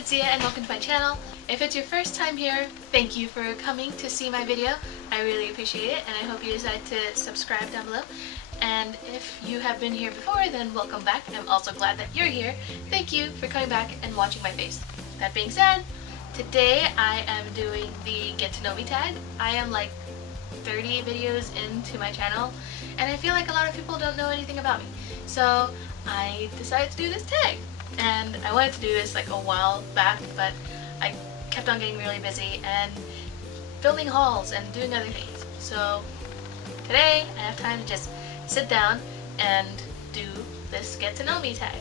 it's Ziya and welcome to my channel. If it's your first time here, thank you for coming to see my video. I really appreciate it and I hope you decide to subscribe down below. And if you have been here before, then welcome back. I'm also glad that you're here. Thank you for coming back and watching my face. That being said, today I am doing the Get to Know Me tag. I am like 30 videos into my channel and I feel like a lot of people don't know anything about me. So I decided to do this tag. And I wanted to do this like a while back, but I kept on getting really busy and filming hauls and doing other things. So today I have time to just sit down and do this Get to Know Me tag.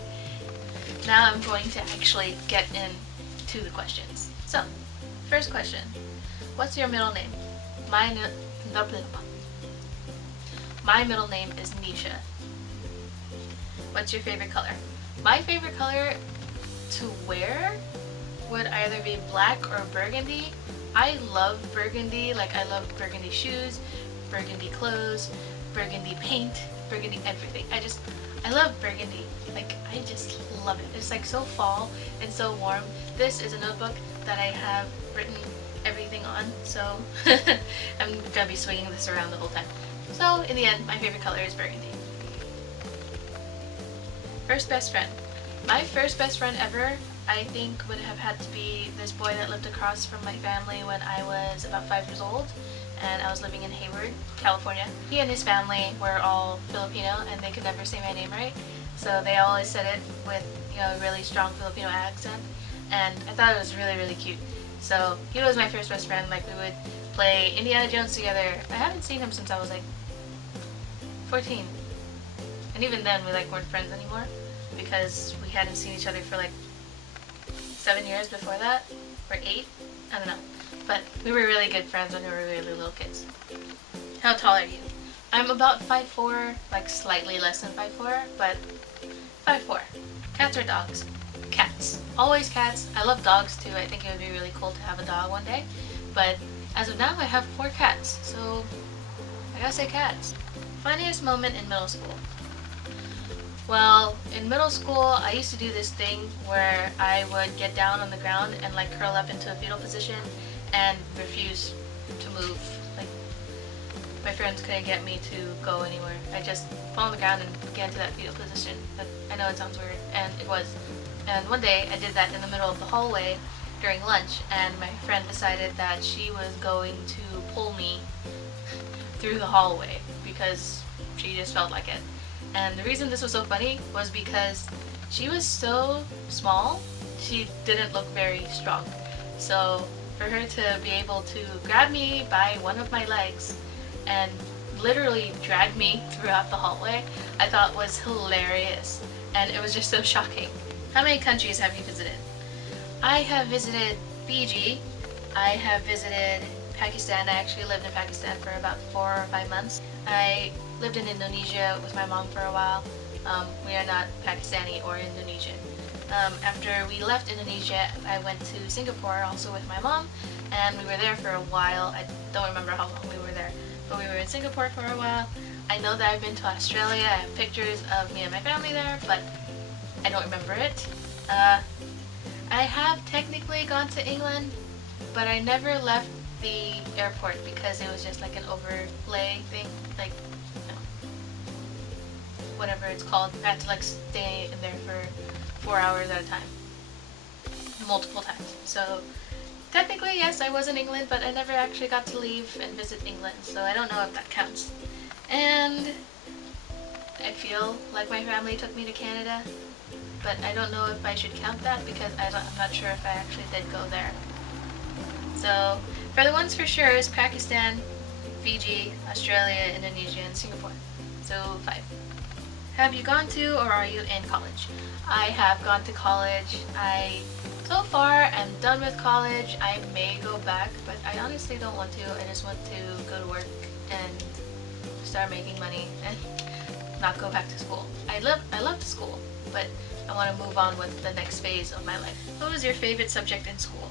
Now I'm going to actually get into the questions. So, first question. What's your middle name? My middle name is Nisha. What's your favorite color? My favorite color to wear would either be black or burgundy. I love burgundy, like I love burgundy shoes, burgundy clothes, burgundy paint, burgundy everything. I love burgundy. Like, I just love it. It's like so fall and so warm. This is a notebook that I have written everything on, so I'm gonna be swinging this around the whole time. So in the end, my favorite color is burgundy. First best friend. My first best friend ever, I think, would have had to be this boy that lived across from my family when I was about 5 years old and I was living in Hayward, California. He and his family were all Filipino and they could never say my name right, so they always said it with, you know, a really strong Filipino accent, and I thought it was really, really cute. So he was my first best friend. Like, we would play Indiana Jones together. I haven't seen him since I was like 14. And even then, we like weren't friends anymore because we hadn't seen each other for like 7 years before that, or 8, I don't know. But we were really good friends when we were really little kids. How tall are you? I'm about 5'4", like slightly less than 5'4", but 5'4". Cats or dogs? Cats. Always cats. I love dogs too. I think it would be really cool to have a dog one day. But as of now, I have 4 cats, so I gotta say cats. Funniest moment in middle school? Well, in middle school, I used to do this thing where I would get down on the ground and like curl up into a fetal position and refuse to move. Like, my friends couldn't get me to go anywhere. I just fall on the ground and get into that fetal position. But I know it sounds weird, and it was. And one day I did that in the middle of the hallway during lunch, and my friend decided that she was going to pull me through the hallway because she just felt like it. And the reason this was so funny was because she was so small, she didn't look very strong. So for her to be able to grab me by one of my legs and literally drag me throughout the hallway, I thought was hilarious. And it was just so shocking. How many countries have you visited? I have visited Fiji. I have visited Pakistan. I actually lived in Pakistan for about 4 or 5 months. I lived in Indonesia with my mom for a while. We are not Pakistani or Indonesian. After we left Indonesia, I went to Singapore also with my mom, and we were there for a while. I don't remember how long we were there, but we were in Singapore for a while. I know that I've been to Australia. I have pictures of me and my family there, but I don't remember it. I have technically gone to England, but I never left the airport because it was just like an overlay thing, like, you know, whatever it's called. I had to like stay in there for 4 hours at a time, multiple times. So technically, yes, I was in England, but I never actually got to leave and visit England, so I don't know if that counts. And I feel like my family took me to Canada, but I don't know if I should count that because I'm not sure if I actually did go there. So for the ones for sure is Pakistan, Fiji, Australia, Indonesia, and Singapore. So 5. Have you gone to or are you in college? I have gone to college. So far am done with college. I may go back, but I honestly don't want to. I just want to go to work and start making money and not go back to school. I love school, but I want to move on with the next phase of my life. What was your favorite subject in school?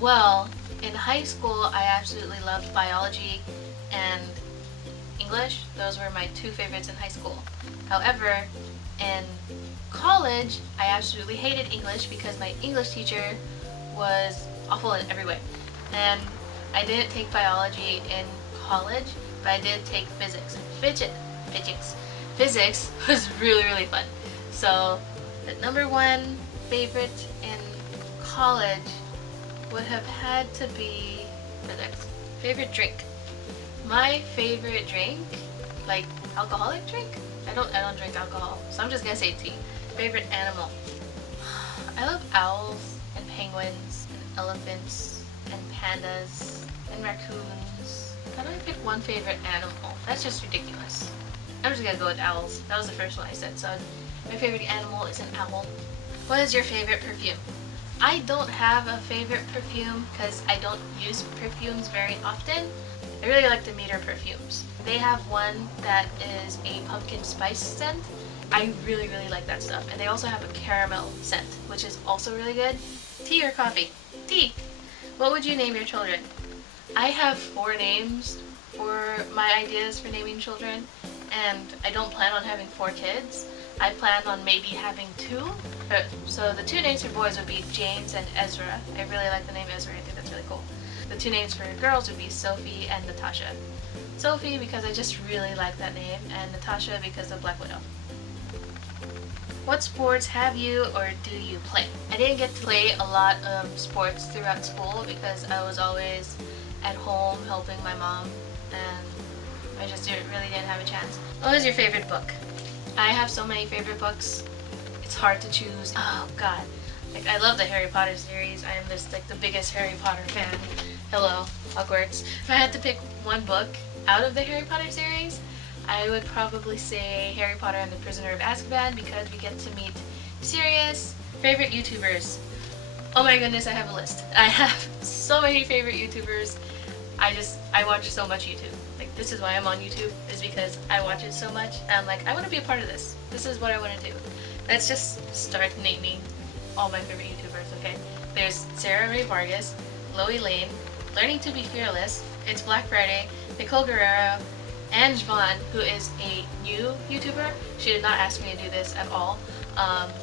Well, in high school, I absolutely loved biology and English. Those were my 2 favorites in high school. However, in college, I absolutely hated English because my English teacher was awful in every way. And I didn't take biology in college, but I did take physics. Physics was really fun. So the number one favorite in college would have had to be physics. Favorite drink. My favorite drink, like alcoholic drink? I don't drink alcohol, so I'm just gonna say tea. Favorite animal. I love owls and penguins and elephants and pandas and raccoons. How do I pick one favorite animal? That's just ridiculous. I'm just gonna go with owls. That was the first one I said, so my favorite animal is an owl. What is your favorite perfume? I don't have a favorite perfume because I don't use perfumes very often. I really like the Meter perfumes. They have one that is a pumpkin spice scent. I really like that stuff. And they also have a caramel scent, which is also really good. Tea or coffee? Tea! What would you name your children? I have 4 names for my ideas for naming children, and I don't plan on having 4 kids. I plan on maybe having 2. So the 2 names for boys would be James and Ezra. I really like the name Ezra. I think that's really cool. The 2 names for girls would be Sophie and Natasha. Sophie because I just really like that name, and Natasha because of Black Widow. What sports have you or do you play? I didn't get to play a lot of sports throughout school because I was always at home helping my mom, and I just really didn't have a chance. What was your favorite book? I have so many favorite books. It's hard to choose. Oh god. Like, I love the Harry Potter series. I am just like the biggest Harry Potter fan. Hello, Hogwarts. If I had to pick one book out of the Harry Potter series, I would probably say Harry Potter and the Prisoner of Azkaban because we get to meet Sirius. Favorite YouTubers. Oh my goodness, I have a list. I have so many favorite YouTubers. I watch so much YouTube. Like, this is why I'm on YouTube, is because I watch it so much. And I'm like, I want to be a part of this. This is what I want to do. Let's just start naming all my favorite YouTubers, okay? There's Sarah Ray Vargas, Loie Lane, Learning to Be Fearless, It's Black Friday, Nicole Guerrero, and Vaughn, who is a new YouTuber. She did not ask me to do this at all,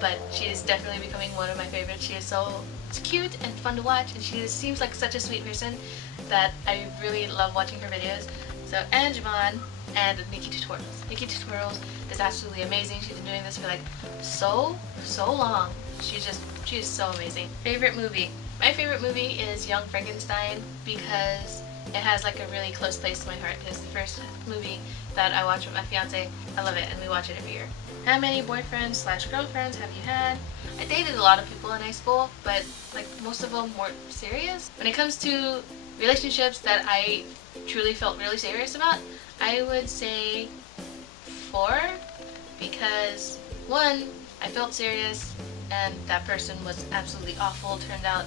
but she is definitely becoming one of my favorites. She is so cute and fun to watch, and she seems like such a sweet person that I really love watching her videos. So, and Vaughn, and Nikki Tutorials. Nikki Tutorials is absolutely amazing. She's been doing this for like so long. She is so amazing. Favorite movie? My favorite movie is Young Frankenstein because it has like a really close place to my heart. It's the first movie that I watch with my fiance. I love it, and we watch it every year. How many boyfriends / girlfriends have you had? I dated a lot of people in high school, but like most of them weren't serious. When it comes to relationships that I truly felt really serious about, I would say 4, because 1, I felt serious and that person was absolutely awful, turned out,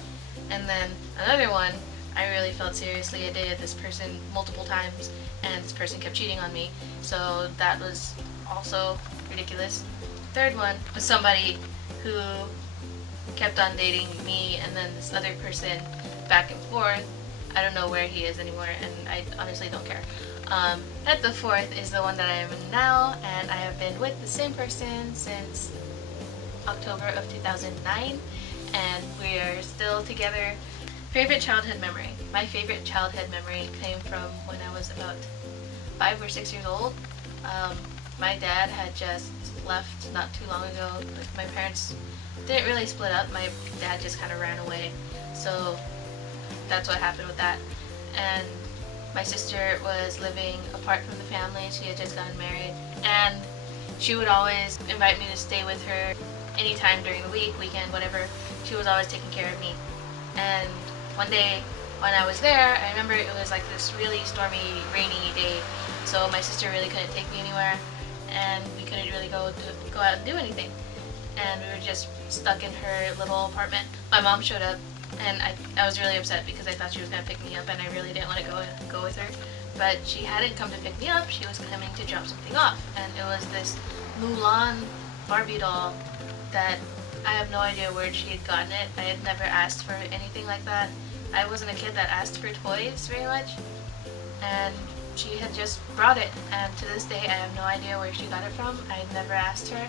and then another one, I really felt seriously. I dated this person multiple times and this person kept cheating on me, so that was also ridiculous. Third one was somebody who kept on dating me and then this other person back and forth. I don't know where he is anymore, and I honestly don't care. At the 4th is the one that I am in now, and I have been with the same person since October of 2009, and we are still together. Favorite childhood memory. My favorite childhood memory came from when I was about 5 or 6 years old. My dad had just left not too long ago. Like, my parents didn't really split up. My dad just kind of ran away. So that's what happened with that. And my sister was living apart from the family. She had just gotten married, and she would always invite me to stay with her anytime during the week, weekend, whatever. She was always taking care of me. And one day when I was there, I remember it was like this really stormy, rainy day, so my sister really couldn't take me anywhere, and we couldn't really go out and do anything. And we were just stuck in her little apartment. My mom showed up, and I was really upset because I thought she was going to pick me up, and I really didn't want to go with her. But she hadn't come to pick me up, she was coming to drop something off. And it was this Mulan Barbie doll that I have no idea where she had gotten it. I had never asked for anything like that. I wasn't a kid that asked for toys very much. And she had just brought it, and to this day I have no idea where she got it from. I had never asked her.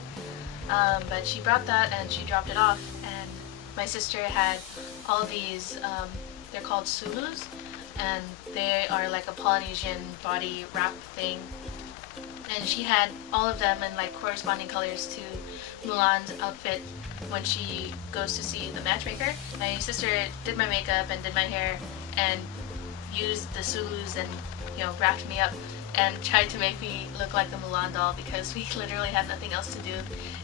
But she brought that and she dropped it off, and my sister had all these, they're called sulus, and they are like a Polynesian body wrap thing, and she had all of them in like corresponding colors to Mulan's outfit when she goes to see the matchmaker. My sister did my makeup and did my hair and used the sulus and, you know, wrapped me up and tried to make me look like the Mulan doll because we literally had nothing else to do.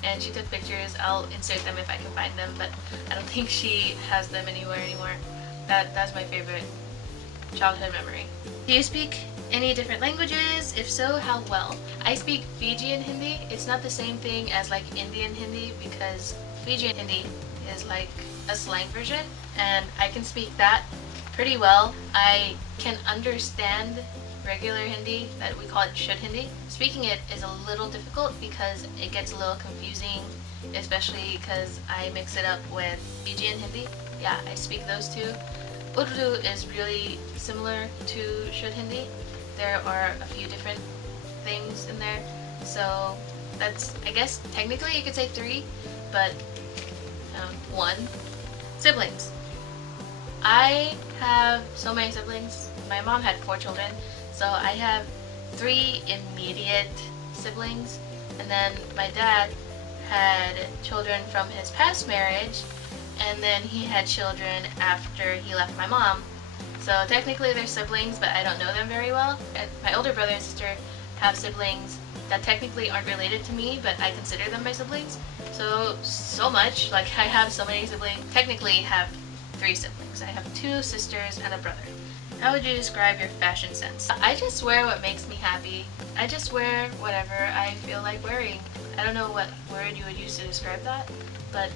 And she took pictures. I'll insert them if I can find them, but I don't think she has them anywhere anymore. That's my favorite childhood memory. Do you speak any different languages? If so, how well? I speak Fijian Hindi. It's not the same thing as like Indian Hindi because Fijian Hindi is like a slang version, and I can speak that pretty well. I can understand regular Hindi, that we call it Shud Hindi. Speaking it is a little difficult because it gets a little confusing, especially because I mix it up with Fijian Hindi. Yeah, I speak those two. Urdu is really similar to Shud Hindi. There are a few different things in there, so that's, I guess technically you could say 3, but 1. Siblings. I have so many siblings. My mom had 4 children, so I have 3 immediate siblings, and then my dad had children from his past marriage, and then he had children after he left my mom. So technically they're siblings, but I don't know them very well. And my older brother and sister have siblings that technically aren't related to me, but I consider them my siblings. So much, like I have so many siblings. Technically have 3 siblings. I have 2 sisters and a brother. How would you describe your fashion sense? I just wear what makes me happy. I just wear whatever I feel like wearing. I don't know what word you would use to describe that, but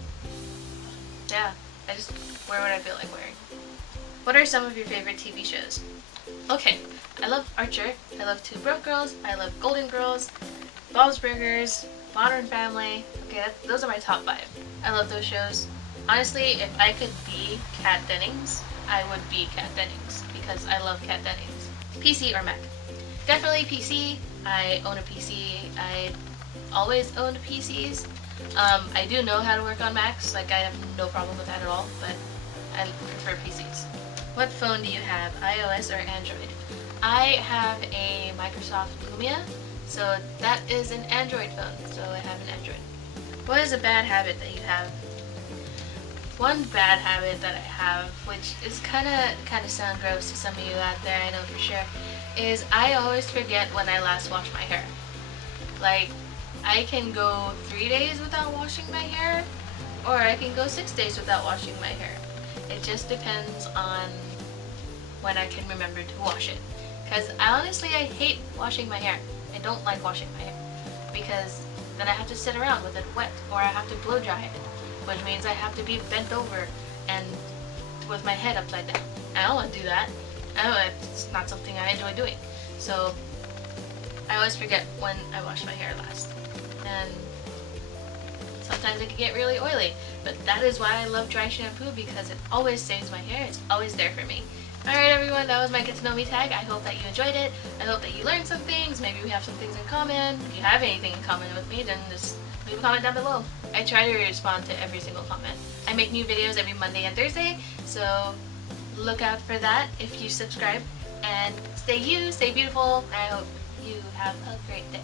yeah, I just wear what I feel like wearing. What are some of your favorite TV shows? Okay, I love Archer, I love Two Broke Girls, I love Golden Girls, Bob's Burgers, Modern Family. Okay, those are my top 5. I love those shows. Honestly, if I could be Kat Dennings, I would be Kat Dennings because I love Kat Dennings. PC or Mac? Definitely PC. I own a PC. I always owned PCs. I do know how to work on Macs, like I have no problem with that at all, but I prefer PCs. What phone do you have, iOS or Android? I have a Microsoft Lumia, so that is an Android phone, so I have an Android. What is a bad habit that you have? One bad habit that I have, which is kind of sound gross to some of you out there, I know for sure, is I always forget when I last washed my hair. Like, I can go 3 days without washing my hair, or I can go 6 days without washing my hair. It just depends on when I can remember to wash it. Because honestly, I hate washing my hair. I don't like washing my hair. Because then I have to sit around with it wet, or I have to blow dry it, which means I have to be bent over and with my head upside down. I don't want to do that. It's not something I enjoy doing. So I always forget when I washed my hair last. And sometimes it can get really oily, but that is why I love dry shampoo, because it always saves my hair. It's always there for me. Alright everyone, that was my Get to Know Me tag. I hope that you enjoyed it. I hope that you learned some things. Maybe we have some things in common. If you have anything in common with me, then just leave a comment down below. I try to respond to every single comment. I make new videos every Monday and Thursday, so look out for that if you subscribe. And stay you, stay beautiful. I hope you have a great day.